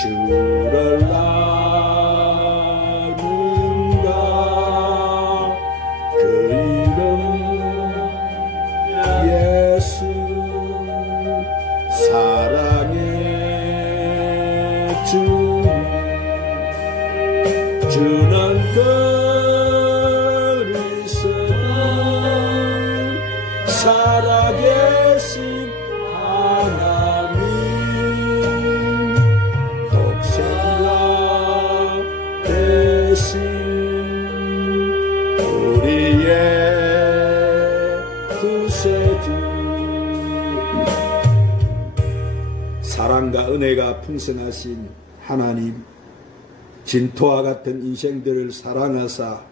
주를 나누는가 그 이름 예수 사랑의 주 주는 그리스도 살아계신 하나님 독생자 대신 우리의 구세주 사랑과 은혜가 풍성하신 하나님 진토와 같은 인생들을 사랑하사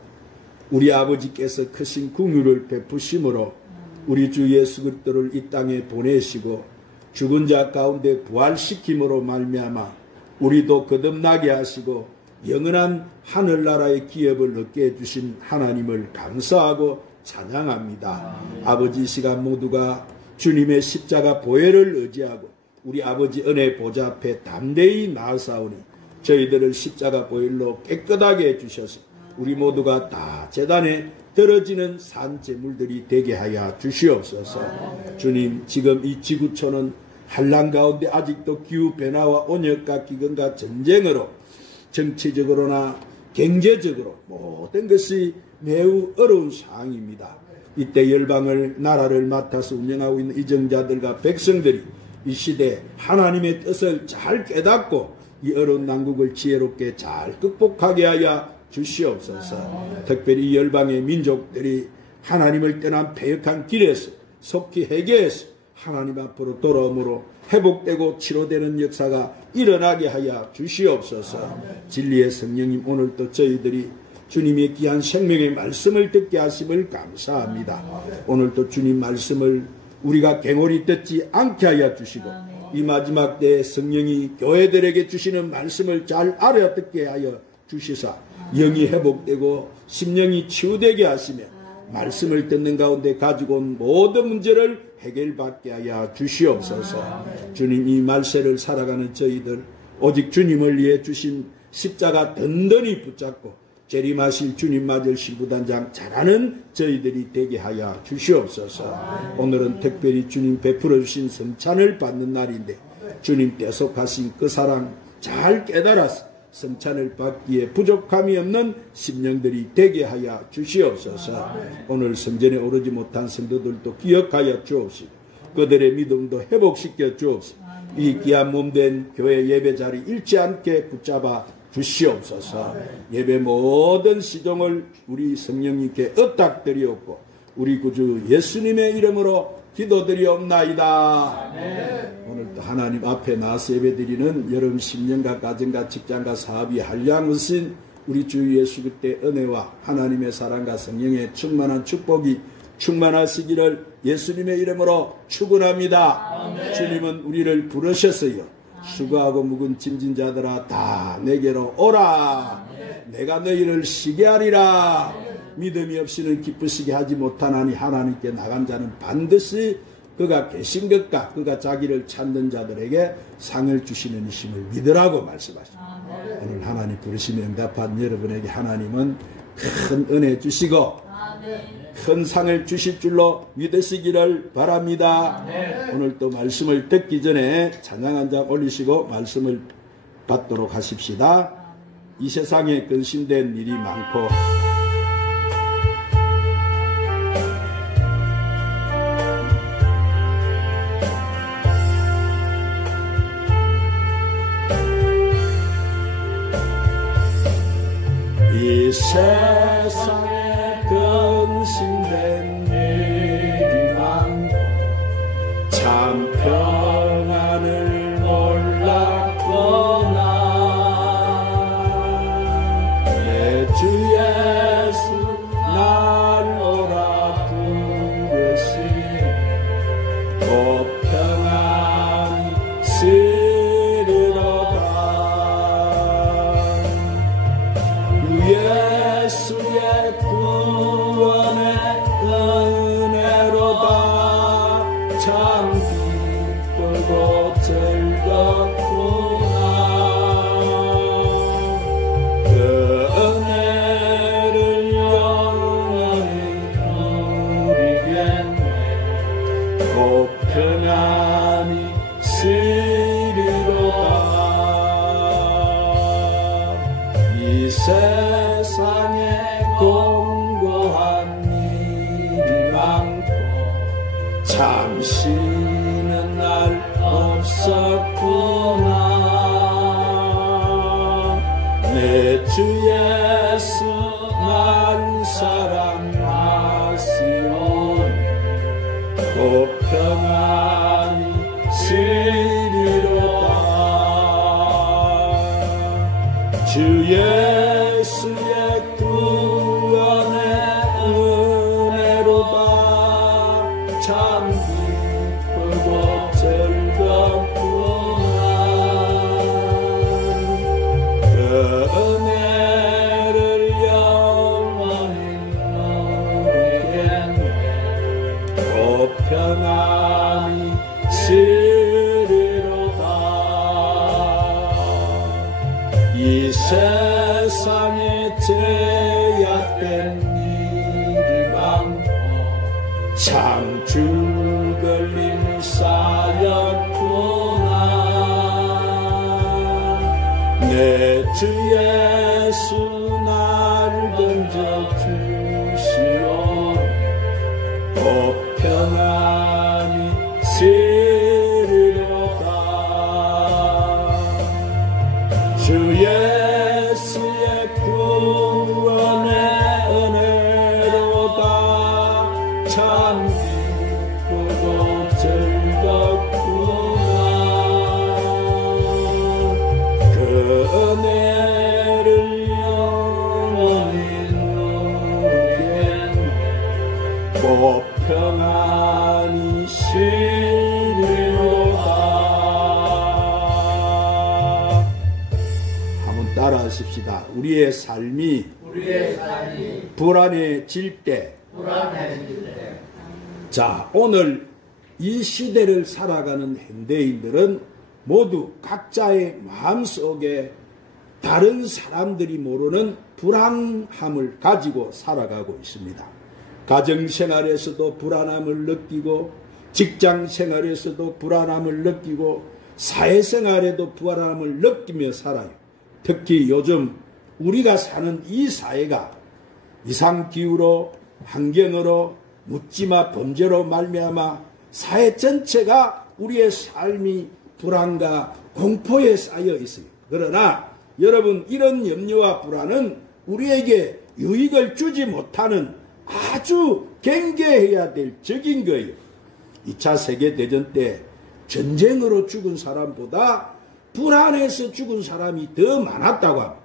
우리 아버지께서 크신 긍휼을 베푸심으로 우리 주 예수 그리스도를 이 땅에 보내시고 죽은 자 가운데 부활시킴으로 말미암아 우리도 거듭나게 하시고 영원한 하늘나라의 기업을 얻게 해주신 하나님을 감사하고 찬양합니다. 아버지 이 시간 모두가 주님의 십자가 보혈을 의지하고 우리 아버지 은혜 보좌 앞에 담대히 나아사오니 저희들을 십자가 보혈로 깨끗하게 해주셔서 우리 모두가 다 제단에 떨어지는 산재물들이 되게 하여 주시옵소서. 주님 지금 이 지구촌은 한란 가운데 아직도 기후변화와 온역과 기근과 전쟁으로 정치적으로나 경제적으로 모든 것이 매우 어려운 상황입니다. 이때 열방을 나라를 맡아서 운영하고 있는 이정자들과 백성들이 이 시대에 하나님의 뜻을 잘 깨닫고 이 어려운 난국을 지혜롭게 잘 극복하게 하여 주시옵소서. 특별히 이 열방의 민족들이 하나님을 떠난 패역한 길에서 속히 회개해서 하나님 앞으로 돌아옴으로 회복되고 치료되는 역사가 일어나게 하여 주시옵소서. 진리의 성령님 오늘도 저희들이 주님의 귀한 생명의 말씀을 듣게 하심을 감사합니다. 오늘도 주님 말씀을 우리가 갱홀히 듣지 않게 하여 주시고 이 마지막 때에 성령이 교회들에게 주시는 말씀을 잘 알아듣게 하여 주시사 영이 회복되고 심령이 치유되게 하시며 말씀을 듣는 가운데 가지고 온 모든 문제를 해결받게 하여 주시옵소서. 주님 이 말세를 살아가는 저희들 오직 주님을 위해 주신 십자가 든든히 붙잡고 재림하실 주님 맞을 신부단장 잘하는 저희들이 되게 하여 주시옵소서. 오늘은 특별히 주님 베풀어 주신 성찬을 받는 날인데 주님 대속하신 그 사랑 잘 깨달아서 성찬을 받기에 부족함이 없는 심령들이 되게 하여 주시옵소서. 오늘 성전에 오르지 못한 성도들도 기억하여 주옵시고 그들의 믿음도 회복시켜 주옵시고 이 귀한 몸된 교회 예배 자리 잃지 않게 붙잡아 주시옵소서. 예배 모든 시종을 우리 성령님께 의탁드리옵고 우리 구주 예수님의 이름으로 기도드리옵나이다. 오늘도 하나님 앞에 나와서 예배드리는 여러분 심령과 가정과 직장과 사업이 한량하신 우리 주 예수 그리스도의 은혜와 하나님의 사랑과 성령의 충만한 축복이 충만하시기를 예수님의 이름으로 축원합니다. 주님은 우리를 부르셨어요. 수고하고 묵은 짐진 자들아 다 내게로 오라. 내가 너희를 쉬게 하리라. 믿음이 없이는 기쁘시게 하지 못하나니 하나님께 나간 자는 반드시 그가 계신 것과 그가 자기를 찾는 자들에게 상을 주시는 이심을 믿으라고 말씀하십니다. 오늘 하나님 부르심에 응답한 여러분에게 하나님은 큰 은혜 주시고 큰 상을 주실 줄로 믿으시기를 바랍니다. 오늘 또 말씀을 듣기 전에 찬양 한 장 올리시고 말씀을 받도록 하십시다. 이 세상에 근심된 일이 많고 이 세상에 근심된 일이 많고 참 평안을 몰랐구나. 내 주 예수 날 오라 부르시니 곧 평안이 시리로다. 예수의 구원의 은혜로다. 참 기쁘고 즐겁구나. 그 은혜를 영원히 누리겠네. 곧 평안히 쓰리로다. 이 세상에 공고한 일이 많고 참 쉬는 날 없었구나. 내 주 예수 날 사랑하시오니 곧 평안히 쓰리로다. 주 예수의 구원의 은혜로다. 참 기쁘고 즐겁구나. 그 은혜를 영원히 누리겠네. 곧 평안히 쓰리로다. 이 세상에 제약된 일이 많고 참 죽을림 쌓였구나. 내 주 예수 날 건져 주시오니 곧 평안히 쓰리로다. 주 예수의 구원의 은혜로다. 참 기쁘고 즐겁구나. 그 은혜를 영원히 누리겠네. 곧 평안히 쓰리로다. 한번 따라하십시다. 우리의 삶이 불안해질 때, 자, 오늘 이 시대를 살아가는 현대인들은 모두 각자의 마음속에 다른 사람들이 모르는 불안함을 가지고 살아가고 있습니다. 가정생활에서도 불안함을 느끼고, 직장생활에서도 불안함을 느끼고, 사회생활에도 불안함을 느끼며 살아요. 특히 요즘 우리가 사는 이 사회가 이상기후로, 환경으로, 묻지마 범죄로 말미암아 사회 전체가 우리의 삶이 불안과 공포에 쌓여 있어요. 그러나 여러분, 이런 염려와 불안은 우리에게 유익을 주지 못하는 아주 경계해야 될 적인 거예요. 2차 세계대전 때 전쟁으로 죽은 사람보다 불안해서 죽은 사람이 더 많았다고 합니다.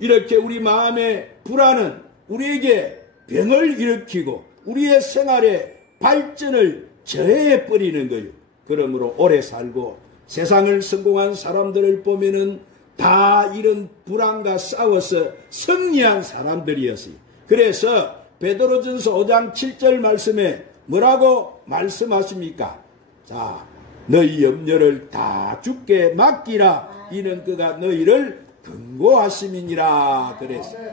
이렇게 우리 마음의 불안은 우리에게 병을 일으키고 우리의 생활의 발전을 저해해버리는 거예요. 그러므로 오래 살고 세상을 성공한 사람들을 보면은 다 이런 불안과 싸워서 승리한 사람들이었어요. 그래서 베드로전서 5장 7절 말씀에 뭐라고 말씀하십니까? 자, 너희 염려를 다 주께 맡기라. 이는 그가 너희를 근고하심이니라. 그랬어요.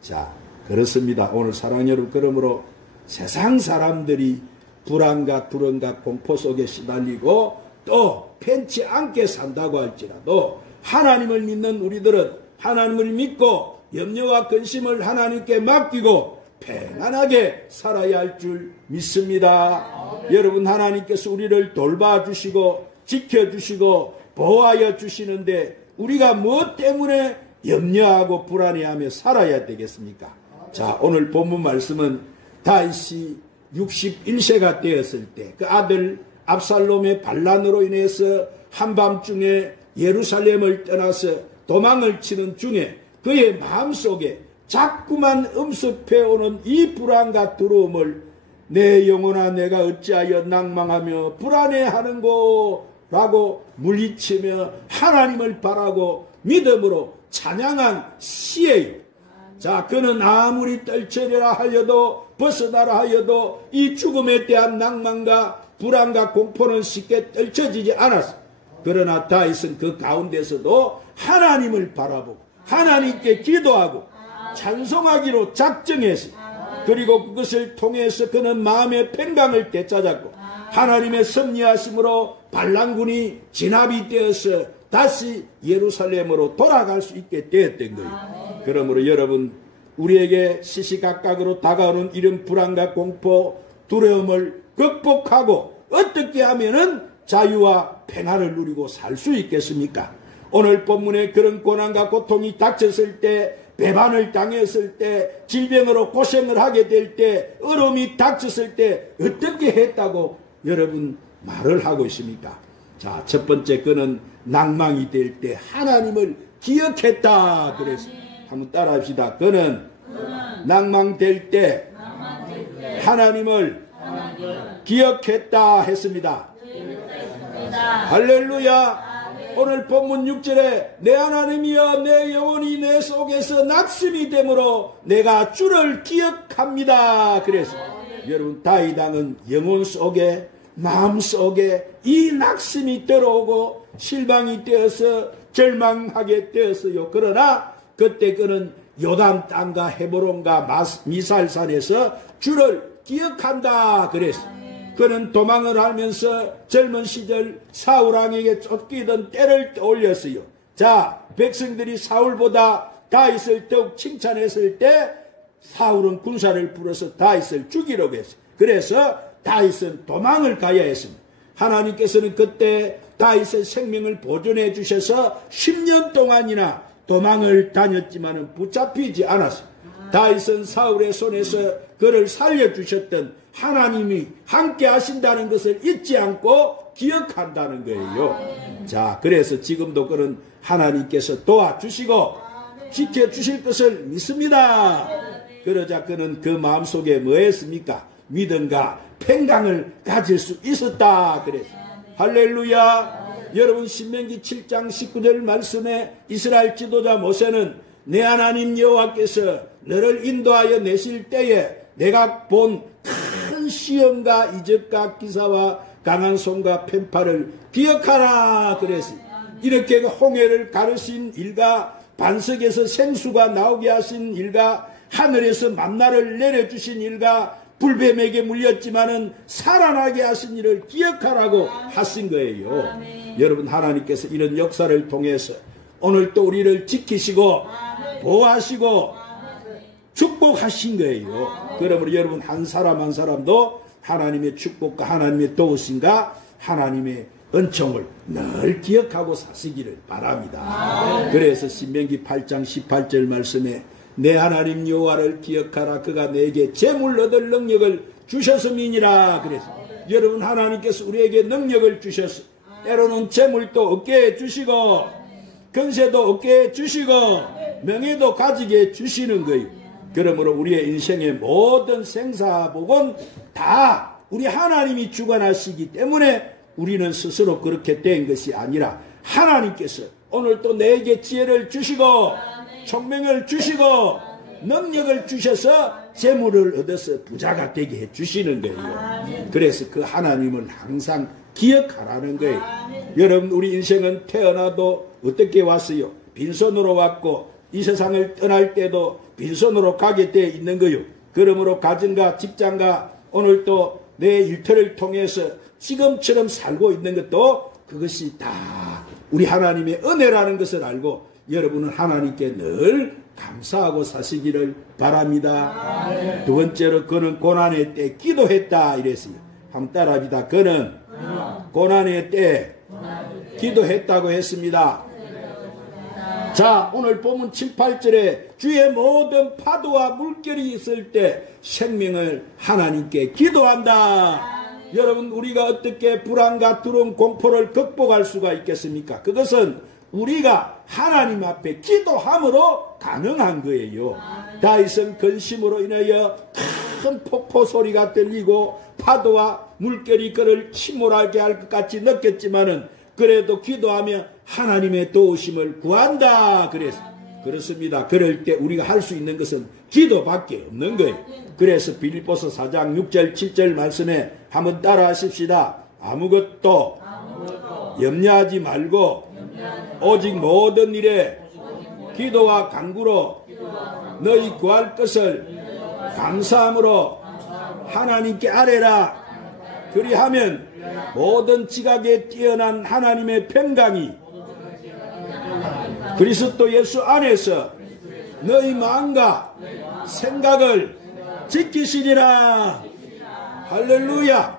자, 그렇습니다. 오늘 사랑하는 여러분, 그러므로 세상 사람들이 불안과 두려움과 공포 속에 시달리고 또 편치 않게 산다고 할지라도 하나님을 믿는 우리들은 하나님을 믿고 염려와 근심을 하나님께 맡기고 평안하게 살아야 할 줄 믿습니다. 여러분, 하나님께서 우리를 돌봐주시고 지켜주시고 보호하여 주시는데 우리가 무엇 때문에 염려하고 불안해하며 살아야 되겠습니까? 자, 오늘 본문 말씀은 다윗이 61세가 되었을 때 그 아들 압살롬의 반란으로 인해서 한밤중에 예루살렘을 떠나서 도망을 치는 중에 그의 마음속에 자꾸만 음습해오는 이 불안과 두려움을 내 영혼아 내가 어찌하여 낭망하며 불안해하는고 라고 물리치며 하나님을 바라고 믿음으로 찬양한 시예요. 자, 그는 아무리 떨쳐내라 하여도 벗어나라 하여도 이 죽음에 대한 낭만과 불안과 공포는 쉽게 떨쳐지지 않았어. 그러나 다윗은 그 가운데서도 하나님을 바라보고 하나님께 기도하고 찬송하기로 작정했어. 그리고 그것을 통해서 그는 마음의 평강을 되찾았고 하나님의 섭리하심으로 반란군이 진압이 되어서 다시 예루살렘으로 돌아갈 수 있게 되었던 거예요. 그러므로 여러분, 우리에게 시시각각으로 다가오는 이런 불안과 공포, 두려움을 극복하고 어떻게 하면은 자유와 평안을 누리고 살 수 있겠습니까? 오늘 본문에 그런 고난과 고통이 닥쳤을 때, 배반을 당했을 때, 질병으로 고생을 하게 될 때, 어려움이 닥쳤을 때 어떻게 했다고 여러분 말을 하고 있습니까? 자, 첫 번째, 그는 낭망이 될 때 하나님을 기억했다 그래서 한번 따라합시다. 그는 낭망될 때 하나님을 기억했다 했습니다. 할렐루야. 오늘 본문 6절에 내 하나님이여 내 영혼이 내 속에서 낙심이 되므로 내가 주를 기억합니다. 그래서 여러분, 다윗 왕은 영혼 속에, 마음 속에 이 낙심이 들어오고 실망이 되어서 절망하게 되었어요. 그러나 그때 그는 요단 땅과 헤브론과 미살산에서 주를 기억한다 그래서 그는 도망을 하면서 젊은 시절 사울왕에게 쫓기던 때를 떠올렸어요. 자, 백성들이 사울보다 다윗을 더욱 칭찬했을 때 사울은 군사를 불어서 다윗을 죽이려고 했어요. 그래서 다윗은 도망을 가야 했습니다. 하나님께서는 그때 다윗의 생명을 보존해 주셔서 10년 동안이나 도망을 다녔지만 붙잡히지 않았어요. 다윗은 사울의 손에서 그를 살려주셨던 하나님이 함께 하신다는 것을 잊지 않고 기억한다는 거예요. 자, 그래서 지금도 그는 하나님께서 도와주시고 지켜주실 것을 믿습니다. 그러자 그는 그 마음속에 뭐 했습니까? 믿음과 평강을 가질 수 있었다 그래서 할렐루야. 여러분, 신명기 7장 19절 말씀에 이스라엘 지도자 모세는 내 하나님 여호와께서 너를 인도하여 내실 때에 내가 본 큰 시험과 이적과 기사와 강한 손과 펜팔을 기억하라 그래서 이렇게 홍해를 가르신 일과 반석에서 생수가 나오게 하신 일과 하늘에서 만나를 내려주신 일과 불뱀에게 물렸지만은 살아나게 하신 일을 기억하라고 하신 거예요. 여러분, 하나님께서 이런 역사를 통해서 오늘 또 우리를 지키시고 보호하시고 축복하신 거예요. 그러므로 여러분, 한 사람 한 사람도 하나님의 축복과 하나님의 도우심과 하나님의 은총을 늘 기억하고 사시기를 바랍니다. 그래서 신명기 8장 18절 말씀에 내 하나님 여호와를 기억하라. 그가 내게 재물 얻을 능력을 주셨음이니라. 그래서 여러분, 하나님께서 우리에게 능력을 주셔서 때로는 재물도 얻게 해주시고 건세도 얻게 해주시고 명예도 가지게 해주시는 거예요. 그러므로 우리의 인생의 모든 생사복은 다 우리 하나님이 주관하시기 때문에 우리는 스스로 그렇게 된 것이 아니라 하나님께서 오늘 또 내게 지혜를 주시고 총명을 주시고 능력을 주셔서 재물을 얻어서 부자가 되게 해주시는 거예요. 그래서 그 하나님을 항상 기억하라는 거예요. 여러분, 우리 인생은 태어나도 어떻게 왔어요? 빈손으로 왔고 이 세상을 떠날 때도 빈손으로 가게 되어 있는 거요. 그러므로 가정과 직장과 오늘 또 내 일터를 통해서 지금처럼 살고 있는 것도 그것이 다 우리 하나님의 은혜라는 것을 알고 여러분은 하나님께 늘 감사하고 사시기를 바랍니다. 두 번째로 그는 고난의 때 기도했다 이랬어요. 한번 따라합니다. 그는 고난의 때 기도했다고 했습니다. 자, 오늘 본문 7, 8절에 주의 모든 파도와 물결이 있을 때 생명을 하나님께 기도한다. 여러분, 우리가 어떻게 불안과 두려움, 공포를 극복할 수가 있겠습니까? 그것은 우리가 하나님 앞에 기도함으로 가능한 거예요. 다윗은 근심으로 인하여 큰 폭포 소리가 들리고 파도와 물결이 그를 침몰하게 할 것 같이 느꼈지만은 그래도 기도하며 하나님의 도우심을 구한다. 그래서 그렇습니다. 그럴 때 우리가 할 수 있는 것은 기도밖에 없는 거예요. 그래서 빌립보서 4장 6절 7절 말씀에 한번 따라 하십시다. 아무것도 염려하지 말고 오직 모든 일에 기도와 간구로 너희 구할 것을 감사함으로 하나님께 아뢰라. 그리하면 모든 지각에 뛰어난 하나님의 평강이 그리스도 예수 안에서 너희 마음과 생각을 지키시리라. 할렐루야.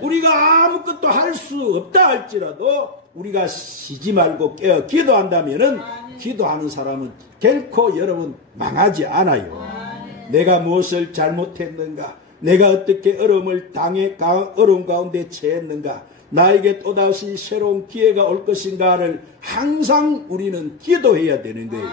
우리가 아무것도 할 수 없다 할지라도 우리가 쉬지 말고 깨어 기도한다면은 기도하는 사람은 결코 여러분 망하지 않아요. 내가 무엇을 잘못했는가? 내가 어떻게 어려움 가운데 처했는가? 나에게 또다시 새로운 기회가 올 것인가를 항상 우리는 기도해야 되는 거예요.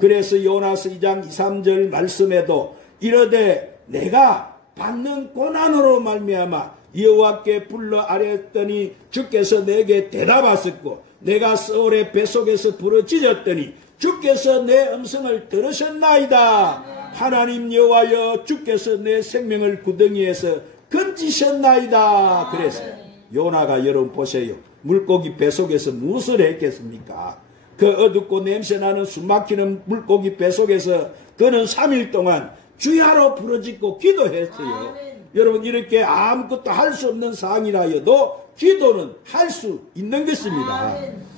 그래서 요나서 2장 2, 3절 말씀에도 이르되 내가 받는 고난으로 말미암아 여호와께 불러 아뢰었더니 주께서 내게 대답하셨고 내가 서울의 뱃속에서 부르짖었더니 주께서 내 음성을 들으셨나이다. 하나님 여호와여 주께서 내 생명을 구덩이에서 건지셨나이다. 그래서 요나가 여러분 보세요. 물고기 뱃속에서 무엇을 했겠습니까? 그 어둡고 냄새나는 숨막히는 물고기 뱃속에서 그는 3일 동안 주야로 부르짖고 기도했어요. 여러분 이렇게 아무것도 할 수 없는 상황이라여도 기도는 할 수 있는 것입니다.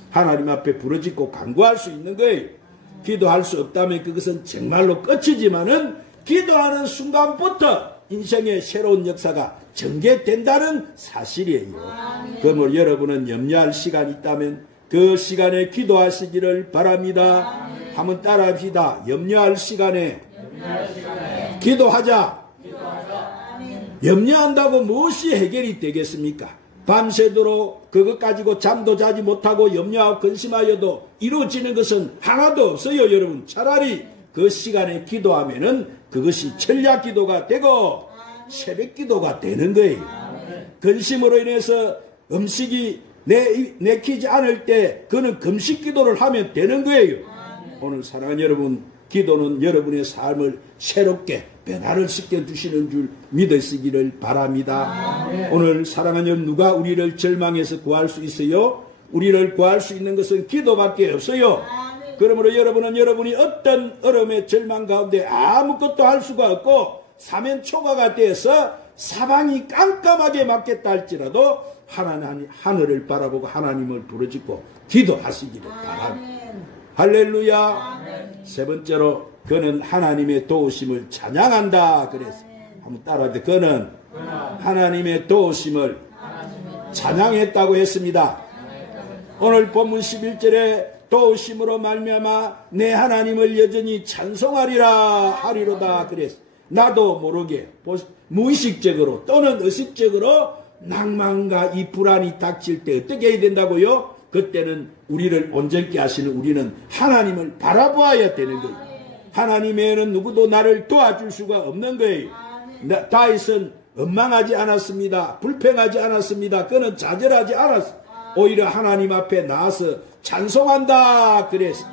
하나님 앞에 부르짖고 간구할 수 있는 거예요. 기도할 수 없다면 그것은 정말로 끝이지만은 기도하는 순간부터 인생의 새로운 역사가 전개된다는 사실이에요. 그러므로 여러분은 염려할 시간이 있다면 그 시간에 기도하시기를 바랍니다. 한번 따라합시다. 염려할 시간에 기도하자. 염려한다고 무엇이 해결이 되겠습니까? 밤새도록 그것 가지고 잠도 자지 못하고 염려하고 근심하여도 이루어지는 것은 하나도 없어요. 여러분 차라리 그 시간에 기도하면은 그것이 철야 기도가 되고 새벽 기도가 되는 거예요. 근심으로 인해서 음식이 내키지 않을 때 그는 금식 기도를 하면 되는 거예요. 오늘 사랑하는 여러분, 기도는 여러분의 삶을 새롭게 변화를 시켜주시는 줄 믿으시기를 바랍니다. 오늘 사랑하는 여러분, 누가 우리를 절망해서 구할 수 있어요? 우리를 구할 수 있는 것은 기도밖에 없어요. 그러므로 여러분은 여러분이 어떤 어려움의 절망 가운데 아무것도 할 수가 없고 사면초가가 되어서 사방이 깜깜하게 막겠다 할지라도 하늘을 바라보고 하나님을 부르짖고 기도하시기를 바랍니다. 할렐루야. 세 번째로 그는 하나님의 도우심을 찬양한다. 그래서 한번 따라하되 그는 하나님의 도우심을 찬양했다고 했습니다. 오늘 본문 11절에 도우심으로 말미암아 내 하나님을 여전히 찬송하리라 하리로다. 그래서 나도 모르게 무의식적으로 또는 의식적으로 낭만과 이 불안이 닥칠 때 어떻게 해야 된다고요? 그때는 우리를 온전케 하시는 우리는 하나님을 바라보아야 되는 거예요. 하나님 외에는 누구도 나를 도와줄 수가 없는 거예요. 다윗은 원망하지 않았습니다. 불평하지 않았습니다. 그는 좌절하지 않았습니다. 오히려 하나님 앞에 나와서 찬송한다. 그래서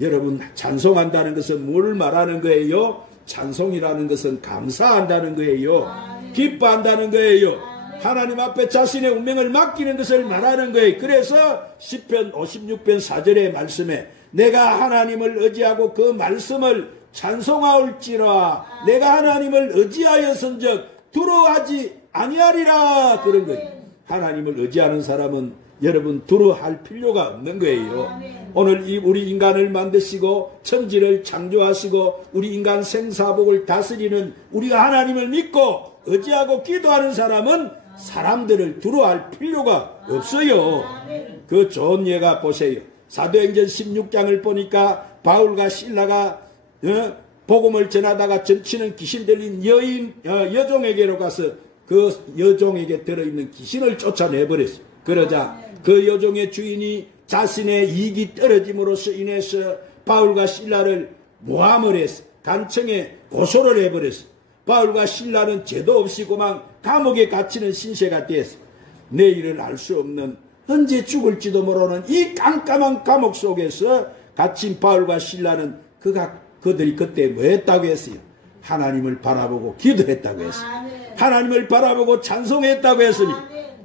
여러분 찬송한다는 것은 뭘 말하는 거예요? 찬송이라는 것은 감사한다는 거예요. 기뻐한다는 거예요. 하나님 앞에 자신의 운명을 맡기는 것을 말하는 거예요. 그래서 시편 56편 4절의 말씀에 내가 하나님을 의지하고 그 말씀을 찬송하올지라 내가 하나님을 의지하였은즉 두려워하지 아니하리라 그런 거예요. 하나님을 의지하는 사람은 여러분 두려워할 필요가 없는 거예요. 오늘 우리 인간을 만드시고 천지를 창조하시고 우리 인간 생사복을 다스리는 우리가 하나님을 믿고 의지하고 기도하는 사람은 사람들을 두려워할 필요가 없어요. 그 좋은 예가 보세요. 사도행전 16장을 보니까 바울과 실라가 복음을 전하다가 점치는 귀신 들린 여종에게로 가서 그 여종에게 들어있는 귀신을 쫓아내버렸어요. 그러자 그 여종의 주인이 자신의 이익이 떨어짐으로써 인해서 바울과 실라를 모함을 해서 간청에 고소를 해버렸어요. 바울과 실라는 죄도 없이 그만 감옥에 갇히는 신세가 되었어요. 내일을 알 수 없는 언제 죽을지도 모르는 이 깜깜한 감옥 속에서 갇힌 바울과 실라는 그들이 그때 뭐 했다고 했어요? 하나님을 바라보고 기도했다고 했어요. 하나님을 바라보고 찬송했다고 했으니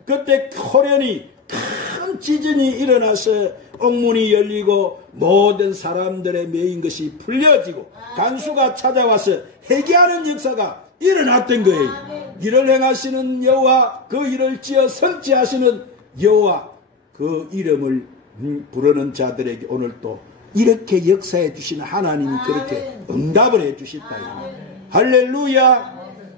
그때 호련히 큰 지진이 일어나서 옥문이 열리고 모든 사람들의 매인 것이 풀려지고 간수가 찾아와서 회개하는 역사가 일어났던 거예요. 이를 행하시는 여호와, 그 일을 지어 성취하시는 여호와, 그 이름을 부르는 자들에게 오늘 또 이렇게 역사해 주시는 하나님이 그렇게 응답을 해 주셨다. 할렐루야.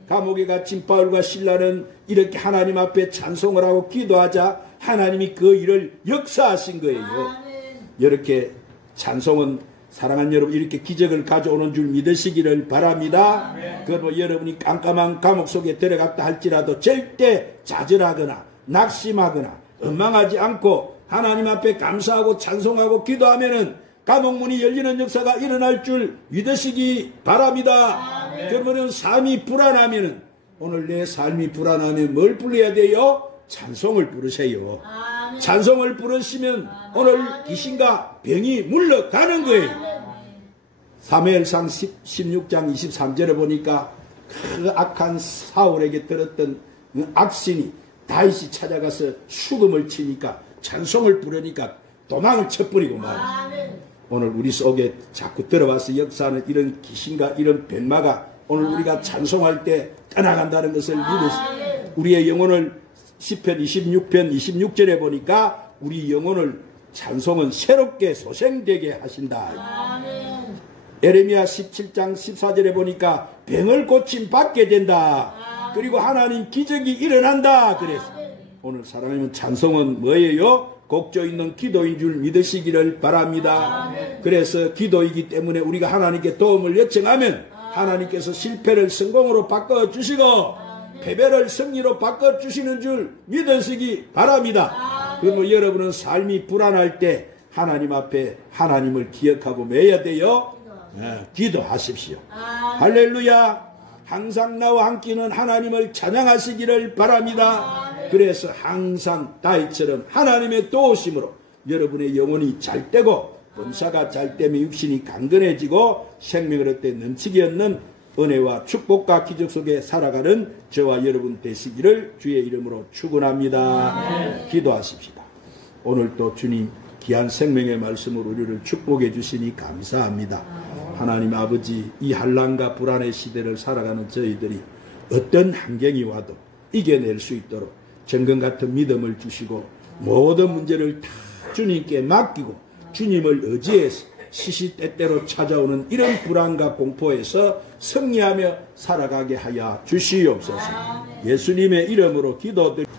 감옥에 갇힌 바울과 실라는 이렇게 하나님 앞에 찬송을 하고 기도하자 하나님이 그 일을 역사하신 거예요. 이렇게 찬송은 사랑하는 여러분 이렇게 기적을 가져오는 줄 믿으시기를 바랍니다. 그리고 여러분이 깜깜한 감옥 속에 들어갔다 할지라도 절대 좌절하거나 낙심하거나 원망하지 않고 하나님 앞에 감사하고 찬송하고 기도하면은 감옥문이 열리는 역사가 일어날 줄 믿으시기 바랍니다. 그러면 삶이 불안하면은 오늘 내 삶이 불안하면 뭘 부르셔야 돼요? 찬송을 부르세요. 찬송을 부르시면 오늘 귀신과 병이 물러가는 거예요. 사무엘상 16장 23절에 보니까 그 악한 사울에게 들었던 그 악신이 다윗이 찾아가서 수금을 치니까 찬송을 부르니까 도망을 쳐버리고 말이죠. 오늘 우리 속에 자꾸 들어와서 역사하는 이런 귀신과 이런 변마가 오늘 우리가 찬송할 때 떠나간다는 것을 믿으시고 우리의 영혼을 시편 26편 26절에 보니까 우리 영혼을 찬송은 새롭게 소생되게 하신다. 예레미야 17장 14절에 보니까 병을 고침 받게 된다. 그리고 하나님 기적이 일어난다. 그래서 오늘 사랑하는 찬송은 뭐예요? 곡조 있는 기도인 줄 믿으시기를 바랍니다. 그래서 기도이기 때문에 우리가 하나님께 도움을 요청하면 하나님께서 실패를 성공으로 바꿔주시고 패배를 승리로 바꿔주시는 줄 믿으시기 바랍니다. 그러면 여러분은 삶이 불안할 때 하나님 앞에 하나님을 기억하고 매야 돼요. 기도하십시오. 할렐루야. 항상 나와 함께는 하나님을 찬양하시기를 바랍니다. 그래서 항상 다윗처럼 하나님의 도우심으로 여러분의 영혼이 잘 되고 범사가 잘 되면 육신이 강건해지고 생명을 얻되 넘치게 얻는 은혜와 축복과 기적 속에 살아가는 저와 여러분 되시기를 주의 이름으로 축원합니다. 기도하십시다. 오늘 또 주님 귀한 생명의 말씀으로 우리를 축복해 주시니 감사합니다. 하나님 아버지, 이 한란과 불안의 시대를 살아가는 저희들이 어떤 환경이 와도 이겨낼 수 있도록 정금 같은 믿음을 주시고 모든 문제를 다 주님께 맡기고 주님을 의지해서 시시때때로 찾아오는 이런 불안과 공포에서 승리하며 살아가게 하여 주시옵소서. 예수님의 이름으로 기도드립니다.